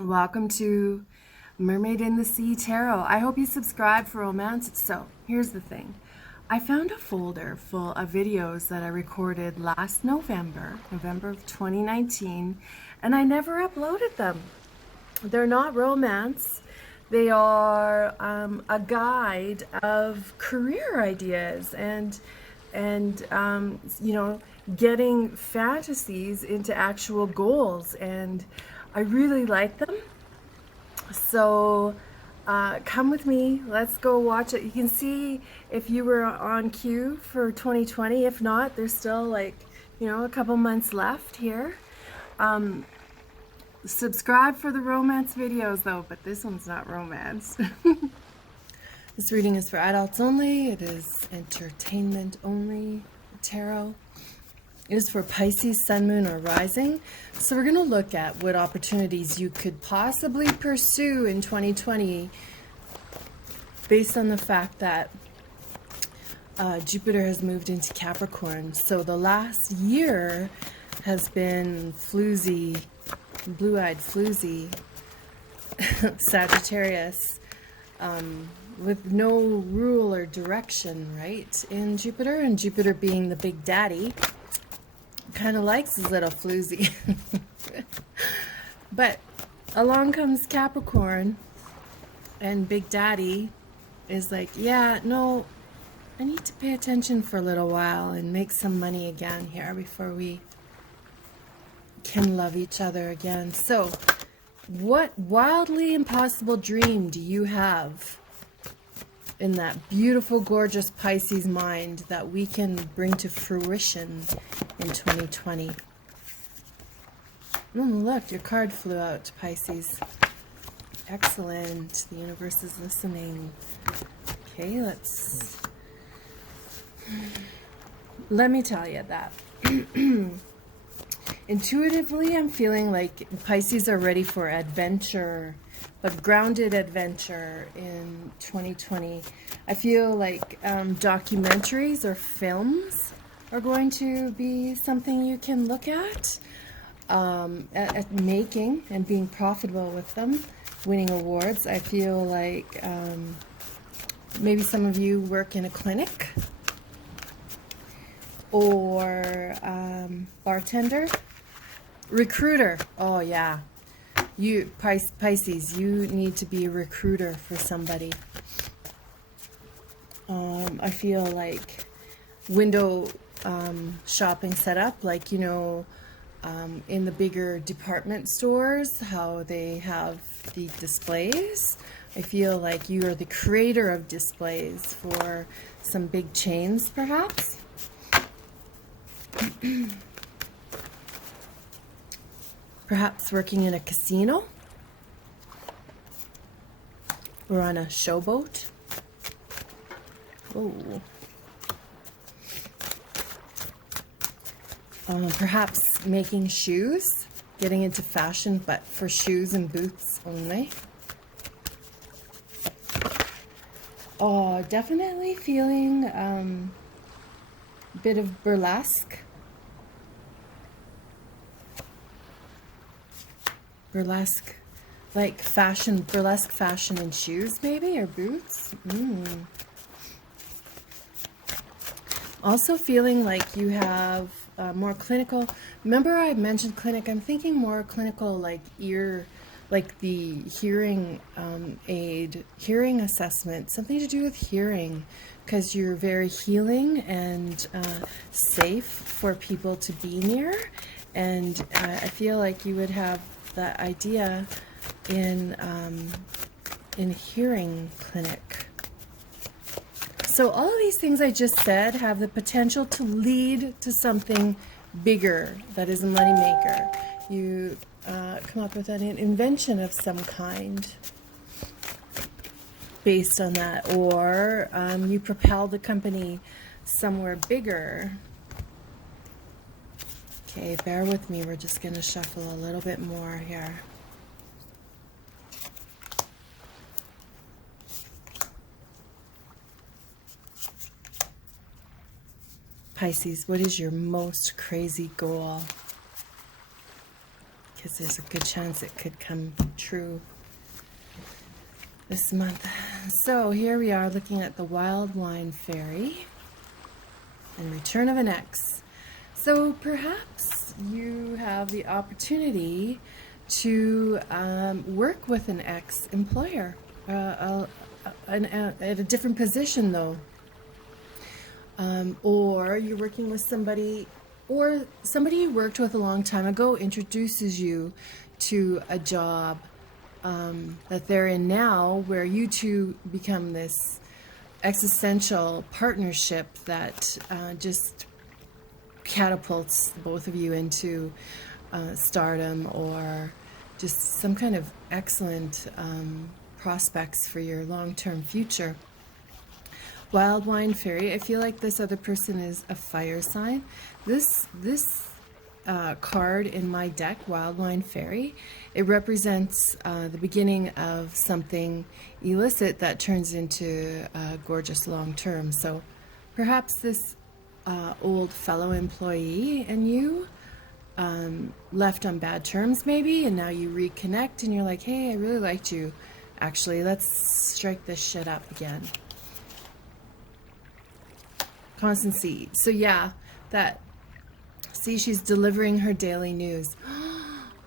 Welcome to Mermaid in the Sea Tarot. I hope you subscribe for romance. So, here's the thing. I found a folder full of videos that I recorded last November of 2019, and I never uploaded them. They're not romance. They are a guide of career ideas and getting fantasies into actual goals, and I really like them. So come with me, let's go watch it. You can see if you were on cue for 2020. If not, there's still a couple months left here. Subscribe for the romance videos though, but this one's not romance. This reading is for adults only. It is entertainment only tarot. It is for Pisces, Sun, Moon, or Rising. So we're going to look at what opportunities you could possibly pursue in 2020 based on the fact that Jupiter has moved into Capricorn. So the last year has been floozy, blue-eyed floozy Sagittarius, with no rule or direction, right, in Jupiter, and Jupiter being the big daddy kind of likes his little floozy. But along comes Capricorn, and Big Daddy is like, yeah, no, I need to pay attention for a little while and make some money again here before we can love each other again. So what wildly impossible dream do you have in that beautiful, gorgeous Pisces mind that we can bring to fruition in 2020? Oh, look, your card flew out, Pisces. Excellent. The universe is listening. Okay, let me tell you that. Intuitively, I'm feeling like Pisces are ready for adventure, but grounded adventure in 2020. I feel like documentaries or films are going to be something you can look at making and being profitable with them, winning awards. I feel like maybe some of you work in a clinic or bartender, recruiter. Oh yeah. You, Pisces, you need to be a recruiter for somebody. I feel like window shopping setup, like, in the bigger department stores, how they have the displays. I feel like you are the creator of displays for some big chains, perhaps. Perhaps working in a casino or on a showboat. Oh. Perhaps making shoes, getting into fashion, but for shoes and boots only. Oh, definitely feeling a bit of burlesque. Burlesque, like fashion, burlesque fashion in shoes maybe, or boots. Also feeling like you have more clinical. Remember I mentioned clinic? I'm thinking more clinical, like ear, like the hearing aid, hearing assessment, something to do with hearing, because you're very healing and safe for people to be near. And I feel like you would have that idea in hearing clinic. So all of these things I just said have the potential to lead to something bigger that is a moneymaker. You come up with an invention of some kind based on that, or you propel the company somewhere bigger. Okay, bear with me. We're just going to shuffle a little bit more here. Pisces, what is your most crazy goal? because there's a good chance it could come true this month. So here we are looking at the Wild Wine Fairy and Return of an Ex. So perhaps you have the opportunity to work with an ex-employer at a different position though. Or you're working with somebody, or somebody you worked with a long time ago introduces you to a job that they're in now, where you two become this existential partnership that just catapults both of you into stardom, or just some kind of excellent prospects for your long-term future. Wild Wine Fairy, I feel like this other person is a fire sign. This card in my deck, Wild Wine Fairy, it represents the beginning of something illicit that turns into gorgeous long term. So perhaps this old fellow employee and you left on bad terms maybe, and now you reconnect and you're like, hey, I really liked you. Actually, let's strike this shit up again. Constancy. So yeah, that, see, she's delivering her daily news.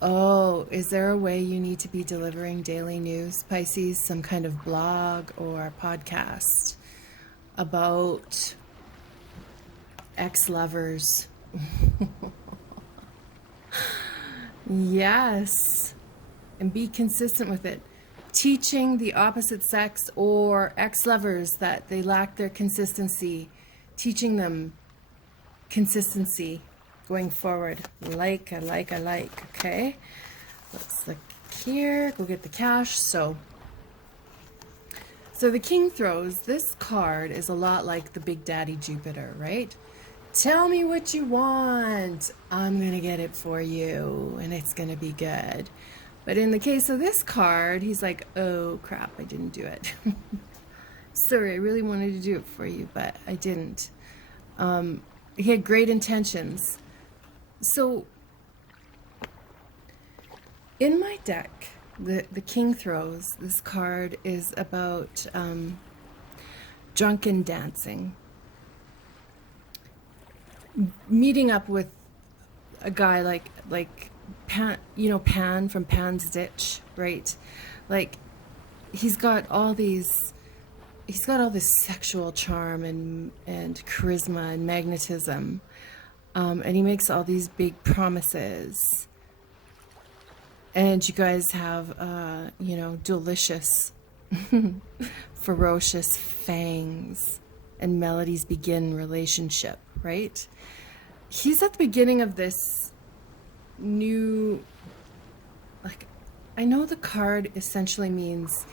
Oh, is there a way you need to be delivering daily news, Pisces? Some kind of blog or podcast about ex-lovers. Yes, and be consistent with it. Teaching the opposite sex or ex-lovers that they lack their consistency, teaching them consistency going forward. I like, okay? Let's look here, go get the cash. So the King throws, this card is a lot like the Big Daddy Jupiter, right? Tell me what you want. I'm going to get it for you, and it's going to be good. But in the case of this card, he's like, oh crap, I didn't do it. Sorry, I really wanted to do it for you, but I didn't. He had great intentions. So in my deck, the King throws, this card is about drunken dancing. Meeting up with a guy like Pan, you know, Pan from Pan's Ditch, right? Like he's got all this sexual charm and charisma and magnetism, and he makes all these big promises, and you guys have you know, delicious ferocious fangs and melodies begin relationship, right? He's at the beginning of this new, like, I know the card essentially means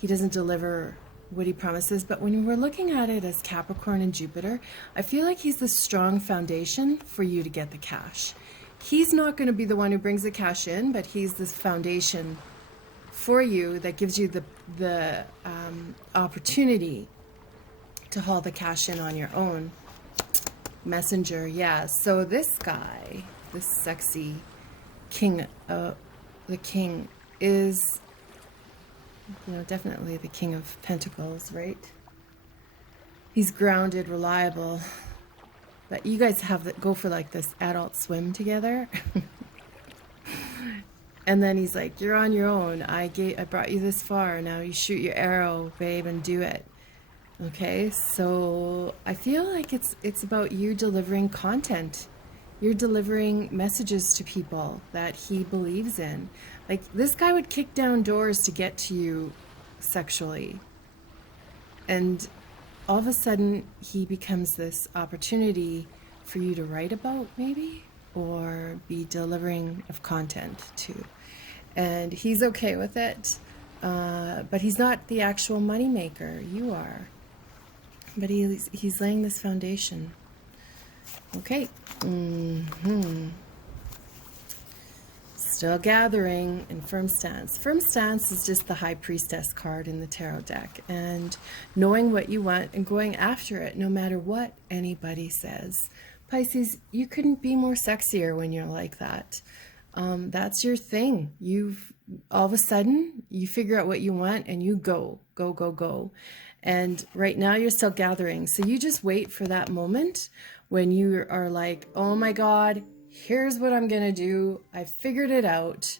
he doesn't deliver what he promises, but when we're looking at it as Capricorn and Jupiter, I feel like he's the strong foundation for you to get the cash. He's not going to be the one who brings the cash in, but he's this foundation for you that gives you the opportunity to haul the cash in on your own. Messenger, yeah. So this guy, this sexy king, the King is, you know, definitely the King of Pentacles, right? He's grounded, reliable. But you guys have go for like this adult swim together. And then he's like, you're on your own. I brought you this far. Now you shoot your arrow, babe, and do it. Okay, so I feel like it's about you delivering content. You're delivering messages to people that he believes in. Like, this guy would kick down doors to get to you sexually. And all of a sudden, he becomes this opportunity for you to write about, maybe, or be delivering of content to. And he's okay with it, but he's not the actual moneymaker. You are. But he's laying this foundation. Okay. Still gathering in firm stance. Firm stance is just the High Priestess card in the tarot deck. And knowing what you want and going after it no matter what anybody says. Pisces, you couldn't be more sexier when you're like that. That's your thing. You've all of a sudden you figure out what you want and you go, go, go, go. And right now you're still gathering. So you just wait for that moment when you are like, oh my God, here's what I'm gonna do. I figured it out.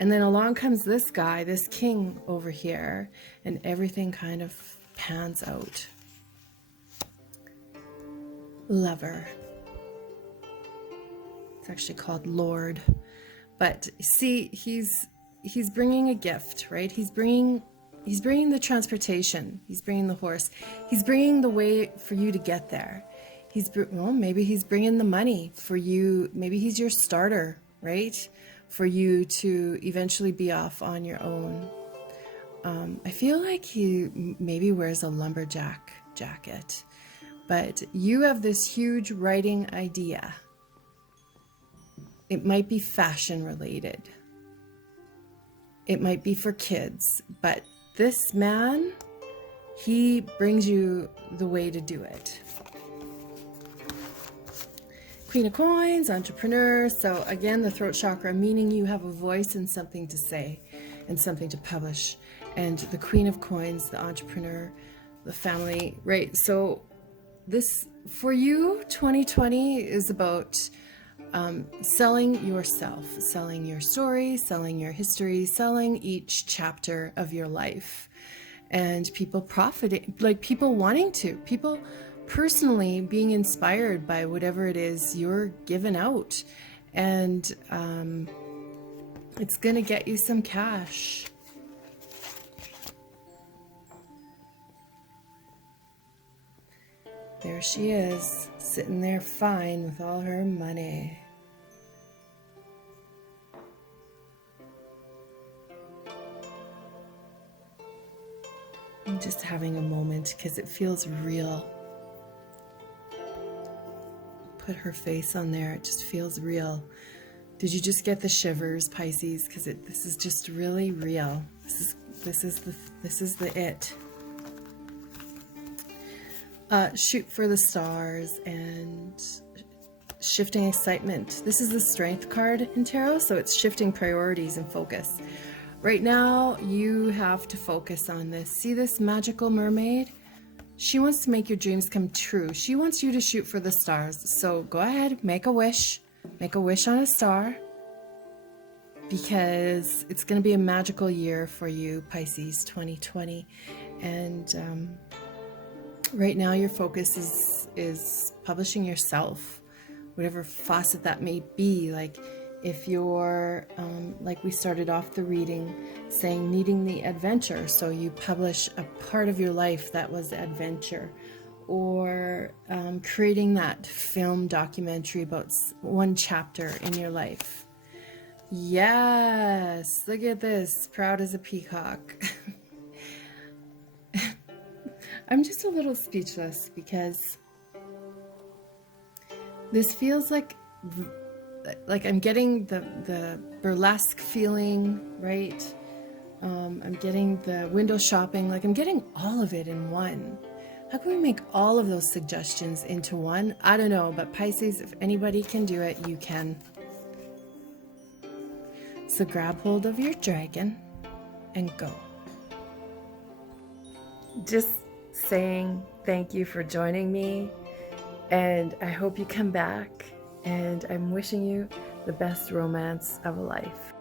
And then along comes this guy, this king over here, and everything kind of pans out. Lover. It's actually called Lord. But see, he's bringing a gift, right? He's bringing the transportation. He's bringing the horse. He's bringing the way for you to get there. Well, maybe he's bringing the money for you. Maybe he's your starter, right? For you to eventually be off on your own. I feel like he maybe wears a lumberjack jacket, but you have this huge writing idea. It might be fashion related. It might be for kids, but this man, he brings you the way to do it. Queen of Coins, entrepreneur. So again, the throat chakra, meaning you have a voice and something to say and something to publish. And the Queen of Coins, the entrepreneur, the family, right? So this, for you, 2020 is about selling yourself, selling your story, selling your history, selling each chapter of your life. And people profiting, like people wanting to, people personally being inspired by whatever it is you're giving out. And it's going to get you some cash. There she is, sitting there fine with all her money. I'm just having a moment because it feels real. Put her face on there, it just feels real. Did you just get the shivers, Pisces? Because this is just really real. This is the it. Shoot for the stars and shifting excitement. This is the strength card in tarot, so it's shifting priorities and focus. Right now, you have to focus on this. See this magical mermaid? She wants to make your dreams come true. She wants you to shoot for the stars. So go ahead, make a wish. Make a wish on a star. Because it's going to be a magical year for you, Pisces 2020. And right now your focus is publishing yourself. Whatever facet that may be. Like if you're, like we started off the reading saying needing the adventure, so you publish a part of your life that was adventure, or creating that film documentary about one chapter in your life. Yes, look at this, proud as a peacock. I'm just a little speechless because this feels like I'm getting the burlesque feeling, right? I'm getting the window shopping, like I'm getting all of it in one. How can we make all of those suggestions into one? I don't know, but Pisces, if anybody can do it, you can. So grab hold of your dragon and go. Just saying thank you for joining me, and I hope you come back, and I'm wishing you the best romance of a life.